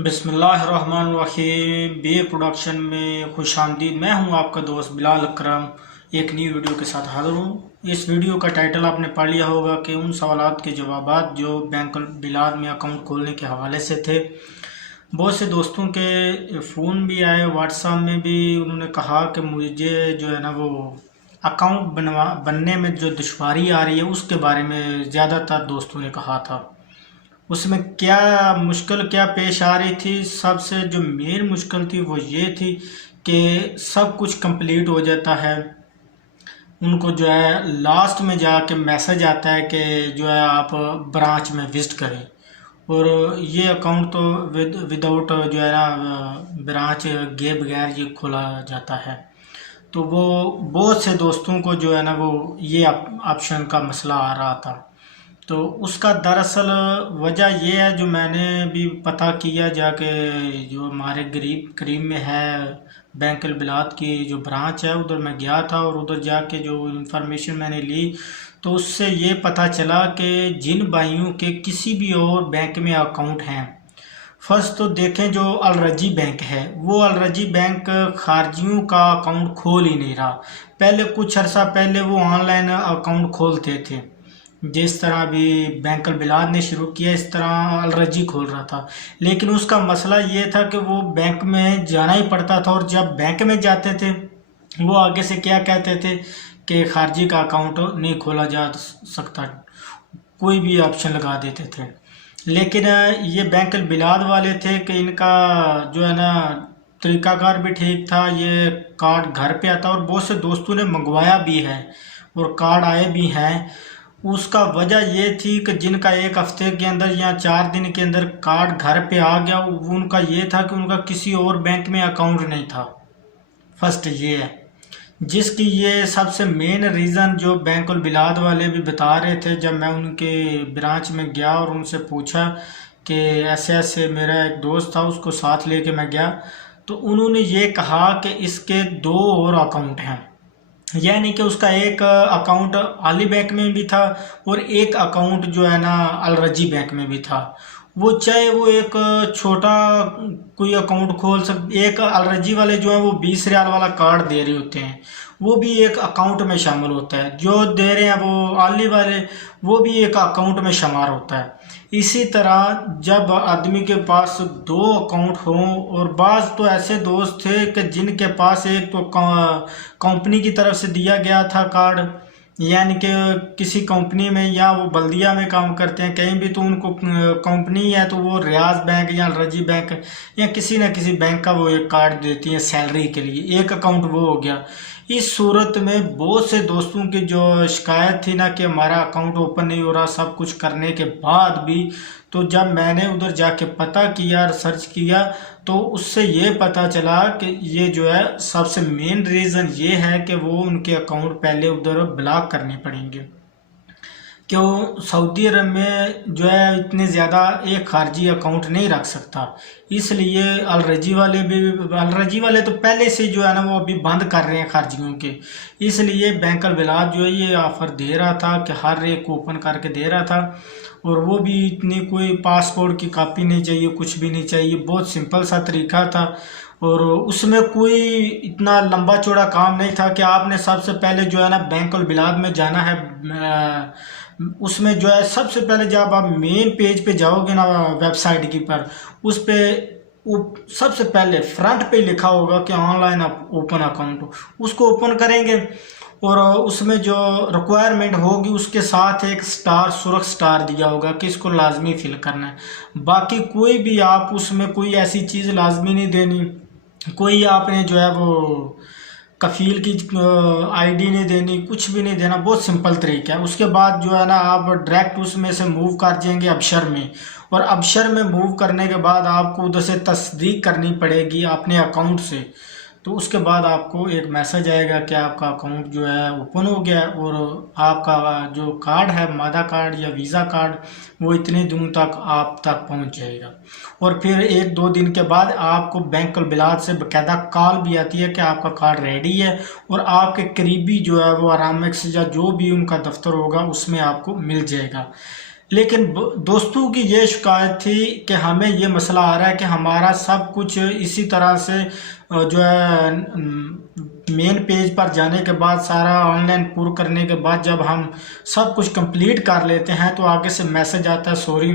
बिस्मिल्लाहिर्रहमानिर्रहीम। बी ए प्रोडक्शन में खुश आमदीद। मैं हूं आपका दोस्त बिलाल अकरम, एक नई वीडियो के साथ हाज़िर हूं। इस वीडियो का टाइटल आपने पढ़ लिया होगा कि उन सवालात के जवाबात जो बैंक बिलाद में अकाउंट खोलने के हवाले से थे। बहुत से दोस्तों के फ़ोन भी आए, व्हाट्सएप में भी उन्होंने कहा कि मुझे जो है ना वो अकाउंट बनने में जो दुश्वारी आ रही है उसके बारे में ज़्यादातर दोस्तों ने कहा था। उसमें क्या मुश्किल क्या पेश आ रही थी। सबसे जो मेन मुश्किल थी वो ये थी कि सब कुछ कंप्लीट हो जाता है, उनको जो है लास्ट में जाके मैसेज आता है कि जो है आप ब्रांच में विज़िट करें, और ये अकाउंट तो विदाउट जो है ना ब्रांच गए बगैर ये खोला जाता है। तो वो बहुत से दोस्तों को जो है ना वो ये ऑप्शन का मसला आ रहा था। तो उसका दरअसल वजह ये है, जो मैंने भी पता किया जाके, जो हमारे करीब में है बैंक बिलाद की जो ब्रांच है, उधर मैं गया था और उधर जाके जो इन्फॉर्मेशन मैंने ली तो उससे ये पता चला कि जिन भाइयों के किसी भी और बैंक में अकाउंट हैं, फर्स्ट तो देखें जो अलरजी बैंक है, वो अलरजी बैंक खारजियों का अकाउंट खोल ही नहीं रहा। पहले कुछ अर्सा पहले वो ऑनलाइन अकाउंट खोलते थे, जिस तरह भी बैंक बिलाद ने शुरू किया इस तरह अलरजी खोल रहा था। लेकिन उसका मसला ये था कि वो बैंक में जाना ही पड़ता था, और जब बैंक में जाते थे वो आगे से क्या कहते थे कि खारजी का अकाउंट नहीं खोला जा सकता, कोई भी ऑप्शन लगा देते थे। लेकिन ये बैंक बिलाद वाले थे कि इनका जो है ना तरीकाकार भी ठीक था, ये कार्ड घर पे आता, और बहुत से दोस्तों ने मंगवाया भी है और कार्ड आए भी हैं। उसका वजह ये थी कि जिनका एक हफ्ते के अंदर या 4 दिन के अंदर कार्ड घर पे आ गया, उनका ये था कि उनका किसी और बैंक में अकाउंट नहीं था। फर्स्ट ये है जिसकी ये सबसे मेन रीज़न जो बैंक बिलाद वाले भी बता रहे थे। जब मैं उनके ब्रांच में गया और उनसे पूछा कि ऐसे ऐसे मेरा एक दोस्त था, उसको साथ लेके मैं गया, तो उन्होंने ये कहा कि इसके 2 और अकाउंट हैं, यानी कि उसका एक अकाउंट अली बैंक में भी था और एक अकाउंट जो है ना अलरजी बैंक में भी था। वो चाहे वो एक छोटा कोई अकाउंट खोल एक अलरजी वाले जो है वो 20 रियाल वाला कार्ड दे रहे होते हैं, वो भी एक अकाउंट में शामिल होता है। जो दे रहे हैं वो अली वाले, वो भी एक अकाउंट में शुमार होता है। इसी तरह जब आदमी के पास 2 अकाउंट हों, और बाज़ तो ऐसे दोस्त थे कि जिनके पास एक तो कंपनी की तरफ से दिया गया था कार्ड, यानी कि किसी कंपनी में या वो बल्दिया में काम करते हैं कहीं भी, तो उनको कंपनी है तो वो रियाज बैंक या रजी बैंक या किसी न किसी बैंक का वो एक कार्ड देती है सैलरी के लिए, एक अकाउंट वो हो गया। इस सूरत में बहुत से दोस्तों की जो शिकायत थी ना कि हमारा अकाउंट ओपन नहीं हो रहा, सब कुछ करने के बाद भी, तो जब मैंने उधर जाके पता किया, रिसर्च किया, तो उससे ये पता चला कि ये जो है सबसे मेन रीज़न ये है कि वो उनके अकाउंट पहले उधर ब्लॉक करने पड़ेंगे। क्यों सऊदी अरब में जो है इतने ज़्यादा एक खारजी अकाउंट नहीं रख सकता, इसलिए अलरजी वाले तो पहले से जो है ना वो अभी बंद कर रहे हैं खारजियों के। इसलिए बैंक बिलाद जो है ये ऑफ़र दे रहा था कि हर एक को ओपन करके दे रहा था, और वो भी इतनी कोई पासपोर्ट की कॉपी नहीं चाहिए, कुछ भी नहीं चाहिए, बहुत सिंपल सा तरीका था। और उसमें कोई इतना लंबा चौड़ा काम नहीं था कि आपने सबसे पहले जो है ना बैंक बिलाद में जाना है। उसमें जो है सबसे पहले जब आप मेन पेज पे जाओगे ना वेबसाइट की पर, उस पे वो सबसे पहले फ्रंट पे लिखा होगा कि ऑनलाइन ओपन अकाउंट, उसको ओपन करेंगे और उसमें जो रिक्वायरमेंट होगी उसके साथ एक स्टार सुरख स्टार दिया होगा कि इसको लाजमी फिल करना है। बाकी कोई भी आप उसमें कोई ऐसी चीज़ लाजमी नहीं देनी, कोई आपने जो है वो कफ़ील की आईडी नहीं देनी, कुछ भी नहीं देना, बहुत सिंपल तरीका है। उसके बाद जो है ना आप डायरेक्ट उसमें से मूव कर जाएंगे अबशर में, और अबशर में मूव करने के बाद आपको उधर से तस्दीक करनी पड़ेगी अपने अकाउंट से। तो उसके बाद आपको एक मैसेज आएगा कि आपका अकाउंट जो है ओपन हो गया है, और आपका जो कार्ड है मादा कार्ड या वीज़ा कार्ड वो इतने दिनों तक आप तक पहुंच जाएगा। और फिर 1-2 दिन के बाद आपको बैंक बिलाद से बाकायदा कॉल भी आती है कि आपका कार्ड रेडी है, और आपके करीबी जो है वो आरामेक्स या जो भी उनका दफ्तर होगा उसमें आपको मिल जाएगा। لیکن دوستوں کی یہ شکایت تھی کہ ہمیں یہ مسئلہ آ رہا ہے کہ ہمارا سب کچھ اسی طرح سے جو ہے مین پیج پر جانے کے بعد سارا آن لائن پور کرنے کے بعد جب ہم سب کچھ کمپلیٹ کر لیتے ہیں تو آگے سے میسج آتا ہے سوری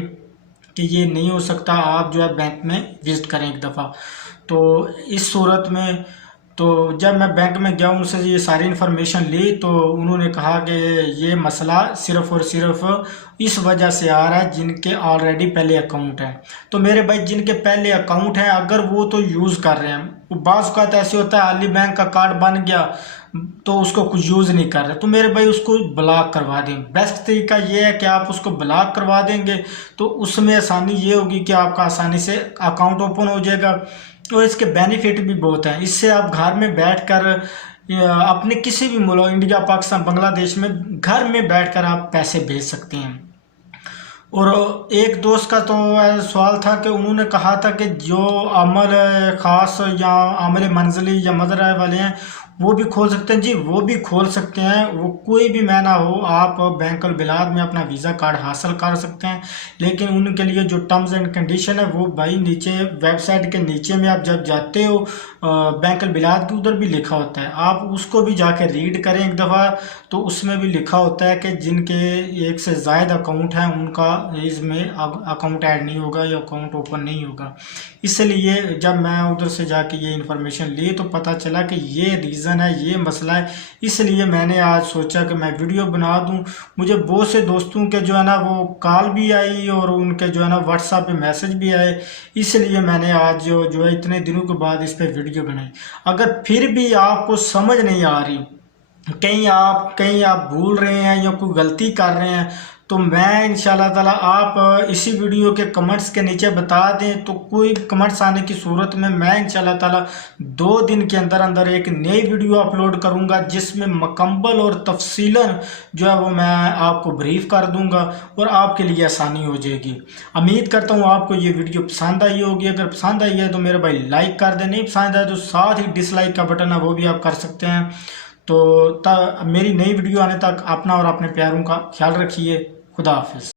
کہ یہ نہیں ہو سکتا، آپ جو ہے بینک میں وزٹ کریں ایک دفعہ۔ تو اس صورت میں تو جب میں بینک میں گیا ان سے یہ ساری انفارمیشن لی تو انہوں نے کہا کہ یہ مسئلہ صرف اور صرف اس وجہ سے آ رہا ہے جن کے آلریڈی پہلے اکاؤنٹ ہیں۔ تو میرے بھائی جن کے پہلے اکاؤنٹ ہیں اگر وہ تو یوز کر رہے ہیں، بعض اوقات ایسے ہوتا ہے علی بینک کا کارڈ بن گیا تو اس کو کچھ یوز نہیں کر رہے، تو میرے بھائی اس کو بلاک کروا دیں۔ بیسٹ طریقہ یہ ہے کہ آپ اس کو بلاک کروا دیں گے تو اس میں آسانی یہ ہوگی کہ آپ کا آسانی سے اکاؤنٹ اوپن ہو جائے گا، اور اس کے بینیفٹ بھی بہت ہیں۔ اس سے آپ گھر میں بیٹھ کر اپنے کسی بھی ملک، انڈیا، پاکستان، بنگلہ دیش میں گھر میں بیٹھ کر آپ پیسے بھیج سکتے ہیں۔ اور ایک دوست کا تو سوال تھا کہ انہوں نے کہا تھا کہ جو عمل خاص یا عمل منزلی یا مزرعہ والے ہیں وہ بھی کھول سکتے ہیں۔ جی وہ بھی کھول سکتے ہیں، وہ کوئی بھی معنی ہو، آپ بینک البلاد میں اپنا ویزا کارڈ حاصل کر سکتے ہیں، لیکن ان کے لیے جو ٹرمز اینڈ کنڈیشن ہے وہ بھائی نیچے ویب سائٹ کے نیچے میں آپ جب جاتے ہو بینک البلاد کے ادھر بھی لکھا ہوتا ہے، آپ اس کو بھی جا کے ریڈ کریں ایک دفعہ، تو اس میں بھی لکھا ہوتا ہے کہ جن کے ایک سے زائد اکاؤنٹ ہیں ان کا اس میں اکاؤنٹ ایڈ نہیں ہوگا یا اکاؤنٹ اوپن نہیں ہوگا۔ اس لیے جب میں ادھر سے جا کے یہ انفارمیشن لی تو پتہ چلا کہ یہ ریزن ہے، یہ مسئلہ ہے، اس لیے میں نے آج سوچا کہ میں ویڈیو بنا دوں۔ مجھے بہت سے دوستوں کے جو ہے نا وہ کال بھی آئی اور ان کے جو ہے نا واٹس ایپ پہ میسج بھی آئے، اس لیے میں نے آج جو ہے اتنے دنوں کے بعد اس پہ ویڈیو بنائی۔ اگر پھر بھی آپ کو سمجھ نہیں آ رہی، کہیں آپ بھول رہے ہیں یا کوئی غلطی کر رہے ہیں، تو میں انشاءاللہ تعالیٰ آپ اسی ویڈیو کے کمنٹس کے نیچے بتا دیں، تو کوئی کمنٹس آنے کی صورت میں انشاءاللہ تعالیٰ 2 دن کے اندر اندر ایک نئی ویڈیو اپلوڈ کروں گا جس میں مکمل اور تفصیلاً جو ہے وہ میں آپ کو بریف کر دوں گا اور آپ کے لیے آسانی ہو جائے گی۔ امید کرتا ہوں آپ کو یہ ویڈیو پسند آئی ہوگی۔ اگر پسند آئی ہے تو میرے بھائی لائک کر دیں، نہیں پسند آئے تو ساتھ ہی ڈس لائک کا بٹن ہے وہ بھی آپ کر سکتے ہیں۔ تو میری نئی ویڈیو آنے تک اپنا اور اپنے پیاروں کا خیال رکھیے۔ خدا حافظ۔